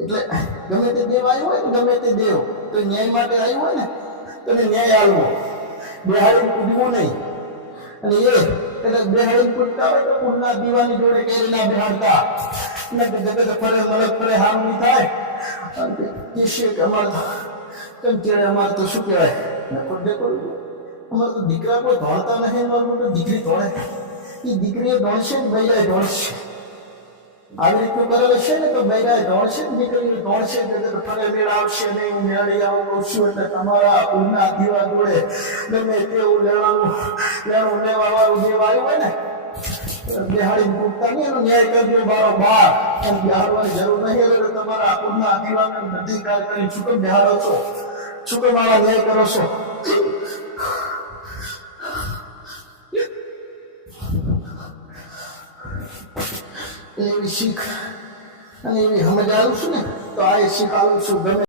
એટલે ગમે તે દેવ આવ્યો હોય ને, ગમે તે દેવ તો ન્યાય માટે આવ્યો હોય ને, તો ન્યાય આવવો, બેહાડી કૂદવું નહીં. અને એટલે બેહાડી કૂદતા હોય તો કુળના દીવાની જોડે કેરી ના બેહાડતા, જગત ફરે મલક ફરે હામ નહીં થાય. અમારે તો શું કહેવાય, અમારે તો દીકરા કોઈ દોડતા નહીં, અમારું તો દીકરી દોડે. એ દીકરીએ દોડશે ને બૈરાએ દોડશે. આવી રીતનું કરેલ છે ને તો બૈરાએ દોડશે ને દીકરીએ દોડશે. જગત ફરે મેળ આવશે ને હું મેળી આવું કહું છું એટલે તમારા કુળના દીવા જોડે ગમે તેવું લેવાનું લેવા વાળું દેવ આવ્યું હોય ને, બેહાડી પૂછતા નહીં, એનો ન્યાય કરજો બારોબાર. એમ બિહાડવાની જરૂર નહીં. એટલે તમારા કુળના દીવાને અધિકાર કરી છૂટો બિહાડો છો, છૂટો મારા ન્યાય કરો છો. એવી શીખ અને એવી સમજ આવું છું ને, તો આ શીખ આવું છું. ગમે